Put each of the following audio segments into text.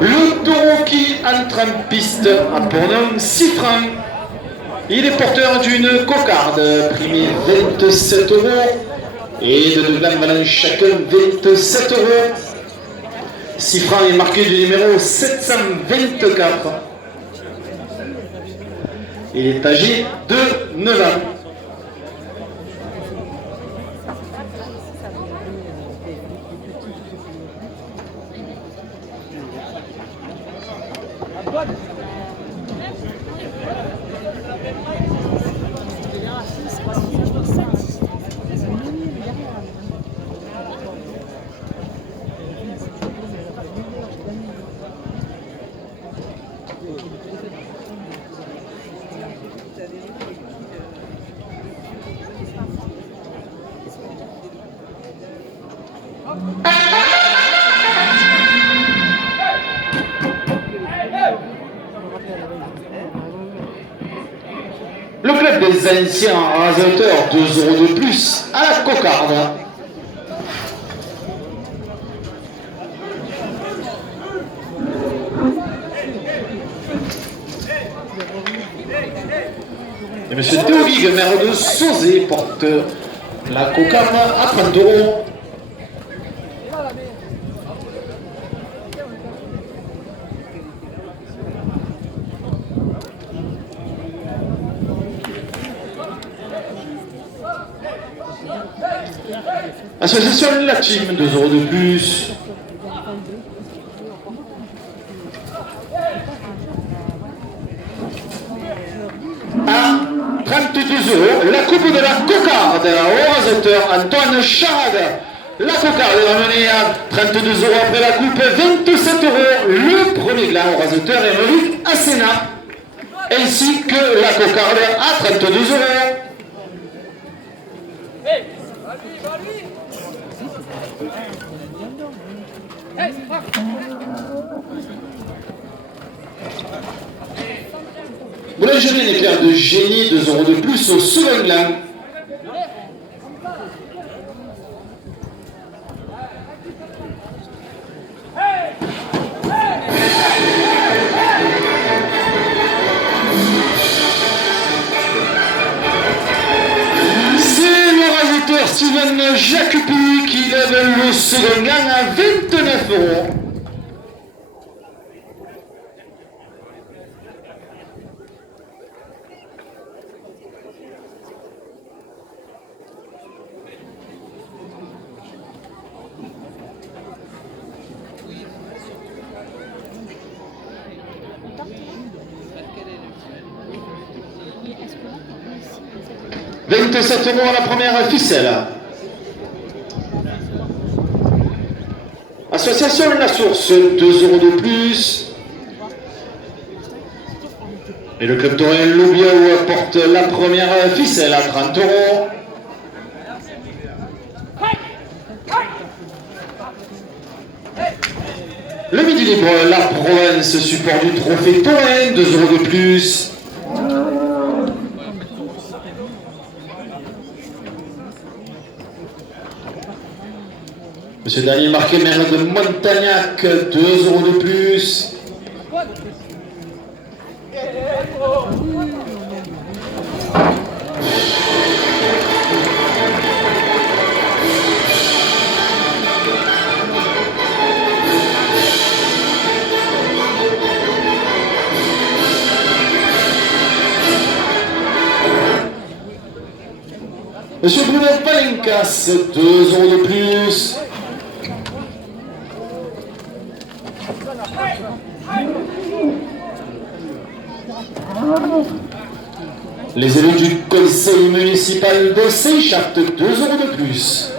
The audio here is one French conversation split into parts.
Le taureau qui entre en piste a pour nom 6 francs. Il est porteur d'une cocarde, primée 27 € et de deux blancs valant chacun 27 €. 6 francs est marqué du numéro 724. Il est âgé de 9 ans. Le club des anciens rasateurs, 2 € de plus à la cocarde. Et M. Théo Guigue, maire de Sauzet, porte la cocarde à 30 €. Association La Team, 2 € de plus. À 32 €, la coupe de la cocarde au rasateur Antoine Charade. La cocarde est ramenée à 32 € après la coupe, 27 €. Le premier gland au rasateur est remis à Sénat, ainsi que la cocarde à 32 €. Boulangerie l'éclair de génie, 2 € de plus au second gland. C'est le rasateur Steven Jacupi qui lève le second gland à 29 €. « 27 € à la première ficelle. Association La Source, 2 € de plus. Et le club taurin Loubiaou apporte la première ficelle à 30 €. Le Midi Libre, la province, support du trophée taurin, 2 € de plus. Monsieur Daniel Marquet, maire de Montagnac, 2 € de plus. Monsieur Bruno Palencas, 2 € de plus. Les élus du conseil municipal de Seychartes, 2 € de plus.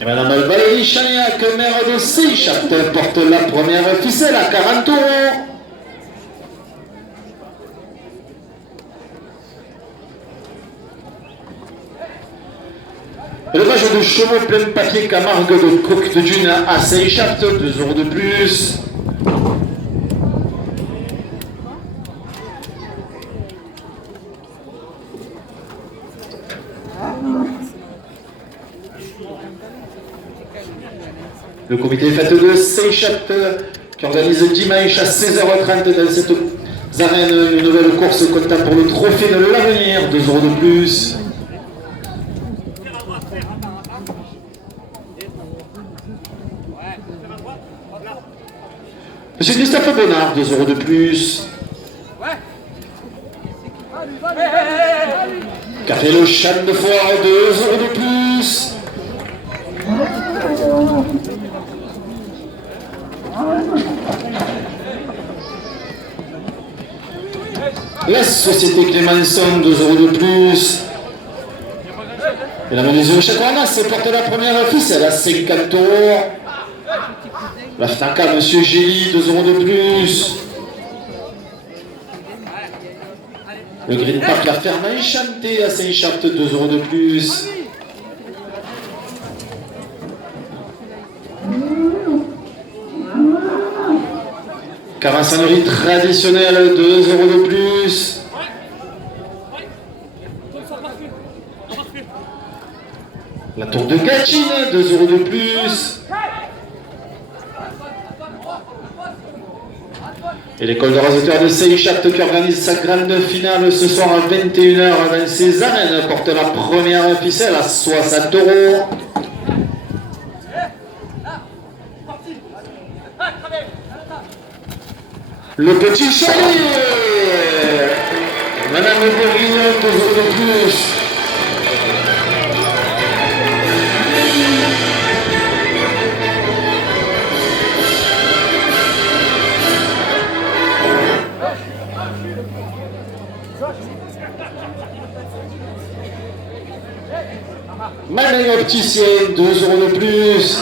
Et Madame Valérie Chaniac, maire de Seychartes, porte la première ficelle à 40 €. Élevage de chevaux plein papier Camargue de Coq de Dune à Seychartes, 2 € de plus. Le comité fête de Seychat qui organise dimanche à 16h30 dans cette arène une nouvelle course comptant pour le trophée de l'avenir, 2 € de plus. Monsieur Christophe Bonnard, 2 € de plus. Café Le Chan de Foire, 2 € de plus. La Société Clémenson, 2 € de plus. Et la maison Châteauanas porte la première ficelle à 50 €. La FNACA, Monsieur Gély, 2 € de plus. Le Green Park, la ferme enchantée à Saint-Chapt, 2 € de plus. Carassanerie traditionnelle, 2 € de plus. La tour de Gatchine, 2 € de plus. Et l'école de raseteurs de Seychat qui organise sa grande finale ce soir à 21h dans ses arènes porte la première ficelle à 60 €. Le petit chalet, Madame Bourguignon, 2 € de plus. Madame Opticienne, 2 € de plus.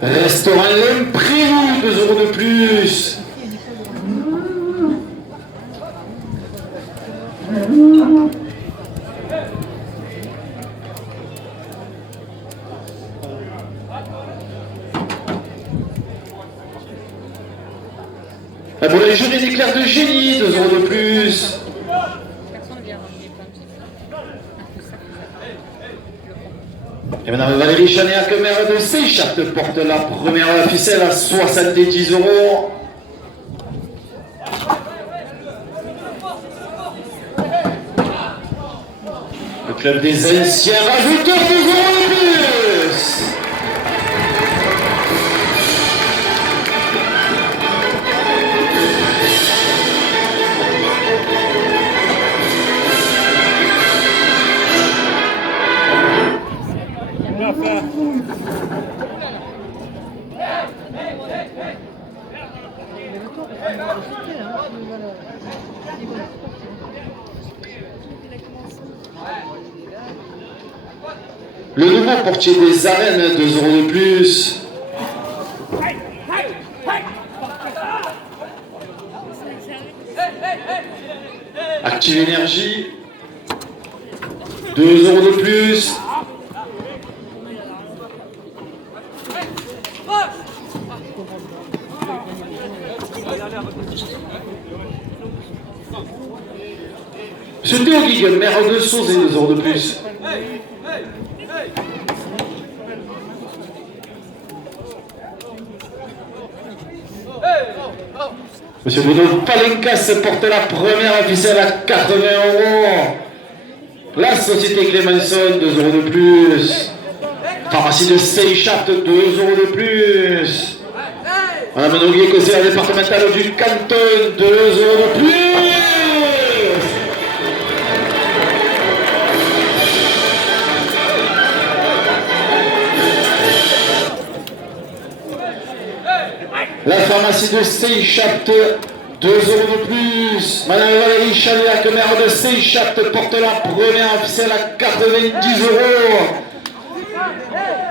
Restaurant L'Imprévu, 2 € de plus. La boulangerie d'éclairs de génie, 2 € de plus. Et Madame Valérie Chanéac, maire de Seychat, porte la première ficelle à 70 €. Le club des anciens rajouteurs, 2 € de plus. Le nouveau portier des arènes, 2 € de plus. Active Énergie, 2 € de plus. Monsieur Théo Guiguel, maire de Sauzé, 2 € de plus. Monsieur Bruno Palencas porte la première ficelle à 80 €. La Société Clémenson, 2 € de plus. Pharmacie de Seychat, 2 € de plus. Madame Noguier, conseillère départementale du canton, 2 € de plus. La pharmacie de Seychat, 2 € de plus. Madame Valérie Chanéac, maire de Seychat, porte la première ficelle à 90 €.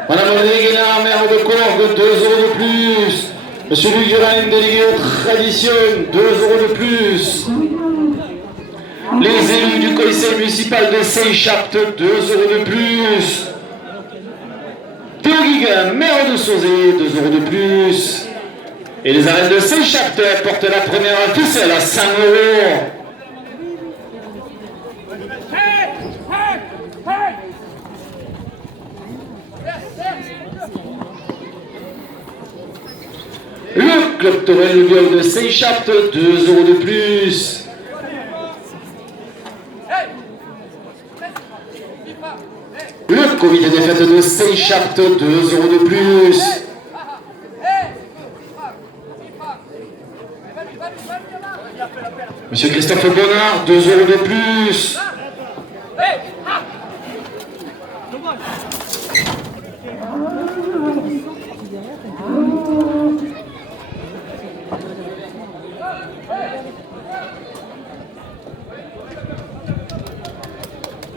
Madame Valérie Guénard, maire de Corgue, 2 € de plus. Monsieur Louis Guérin, délégué aux traditions, 2 € de plus. Les élus du conseil municipal de Seychat, 2 € de plus. Théo Guiguin, maire de Sauzé, 2 € de plus. Et les arènes de Saint-Chapt portent la première ficelle à 100 euros. Le club Torel Gueule de Saint-Chapt, 2 euros de plus. Le comité des fêtes de Saint-Chapt, 2 euros de plus. Monsieur Christophe Bonnard, 2 euros de plus.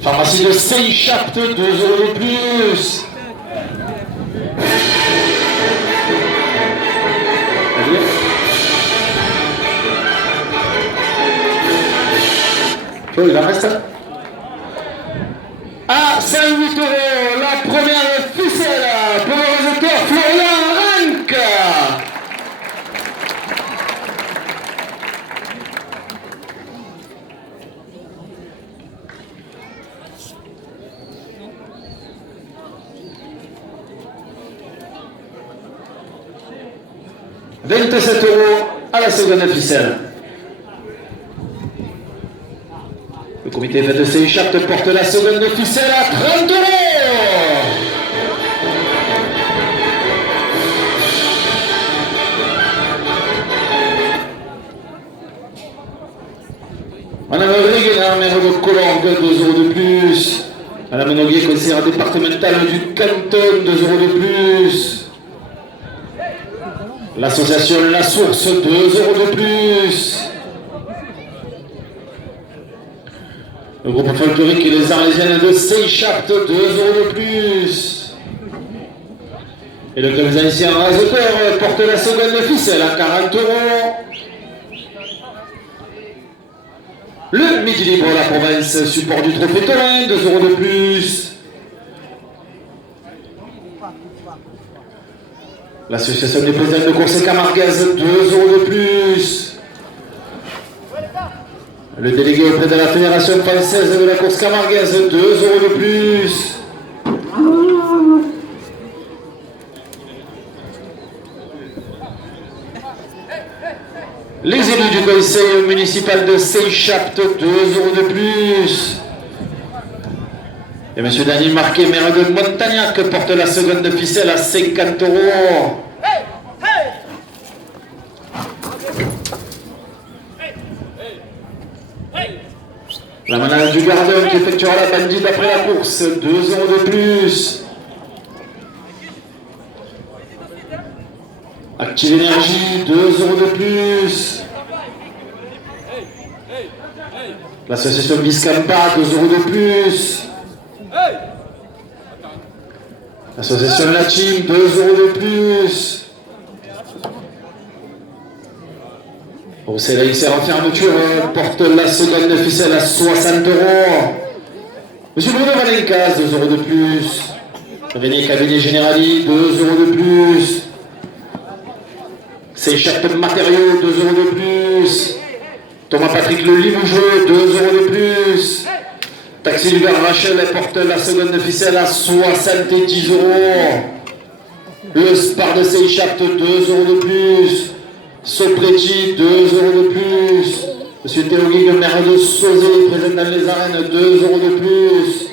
Pharmacie de Saint-Chapt, 2 euros de plus. Oh, il en reste à 108 euros, la première ficelle pour le résultat Florian Rank. « 27 euros à la seconde ficelle. Le comité de Saint-Chapt porte la seconde ficelle à 30 euros. Madame Reguenard, maire de Colombe, 2 euros de plus. Madame Noguier, conseillère départementale du canton, 2 euros de plus. L'association La Source, 2 euros de plus. Le groupe folklorique et les Arlésiennes de Saint-Chapt, 2 euros de plus. Et le club ancien Raseteur porte la seconde ficelle à 40 euros. Le Midi Libre, la province, support du trophée Tolin, 2 euros de plus. L'association des présidents de course camarguaise, 2 euros de plus. Le délégué auprès de la Fédération française de la course camarguaise, 2 euros de plus. Les élus du conseil municipal de Saint-Chapt, 2 euros de plus. Et M. Daniel Marquet, maire de Montagnac, porte la seconde ficelle à 50 euros. La manage du gardien qui effectuera la bandite après la course, 2 euros de plus. Active Énergie, 2 euros de plus. L'association Viscampa, 2 euros de plus. L'association La Team, 2 euros de plus. Au CLXR en fermeture, porte la seconde ficelle à 60 euros. Monsieur Bruno Valencas, 2 euros de plus. René Cabinet Générali, 2 euros de plus. Saint-Chapt Matériaux, 2 euros de plus. Thomas Patrick Le Limougeux, 2 euros de plus. Taxi Hubert Rachel porte la seconde ficelle à 70 euros. Le Spar de Saint-Chapt, 2 euros de plus. Sopreti, 2 euros de plus. Monsieur Théo Guigue, maire de Sauzé, présent dans les arènes, 2 euros de plus.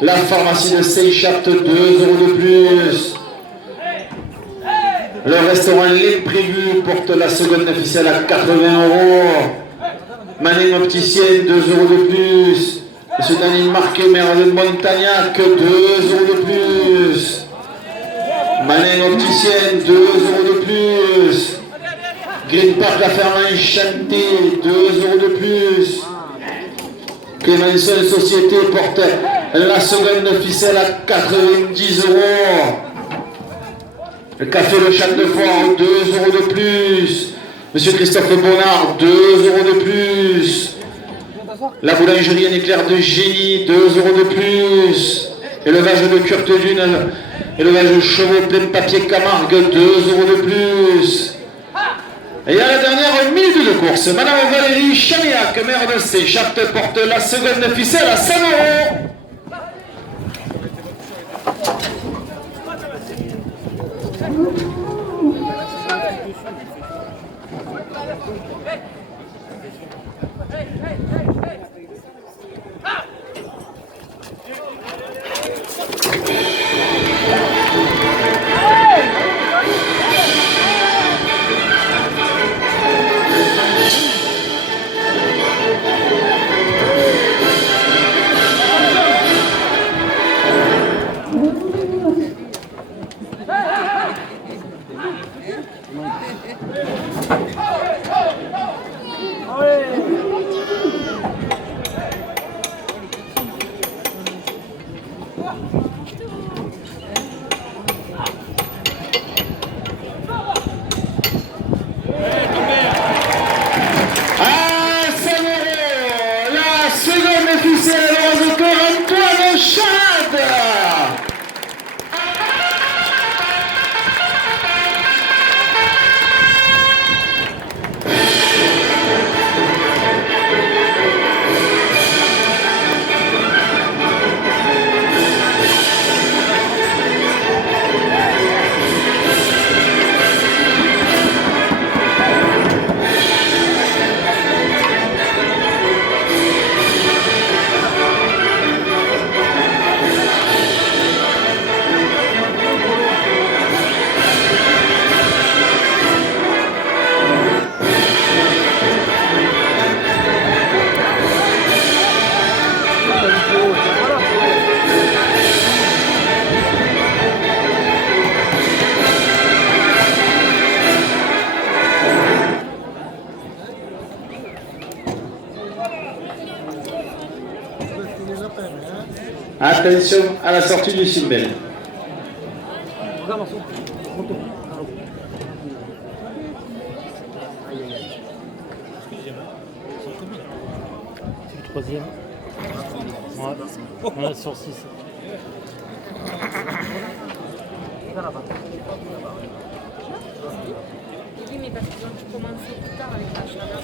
La pharmacie de Saint-Chapt, 2 euros de plus. Le restaurant L'Imprévu porte la seconde ficelle à 80 euros. Manin Opticien, 2 euros de plus. Monsieur Daniel Marquet, maire de Montagnac, 2 euros de plus. Manin Opticien, 2 euros de plus. Green Park La Ferme Enchantée, 2 euros de plus. Clémenceau Société porte la seconde ficelle à 90 euros. Le café Le Chat de Fort, 2 euros de plus. Monsieur Christophe Bonnard, 2 euros de plus. La boulangerie Un Éclair de Génie, 2 euros de plus. Élevage de Curte Dune, élevage chevaux plein papier Camargue, 2 euros de plus. Et à la dernière minute de course, Madame Valérie Chamiac, maire de Séchat, porte la seconde ficelle à 100 €. Attention à la sortie du cymbale. C'est le troisième. Ouais, on est sur 6. Oui, mais parce qu'ils ont commencé plus tard avec la chaleur.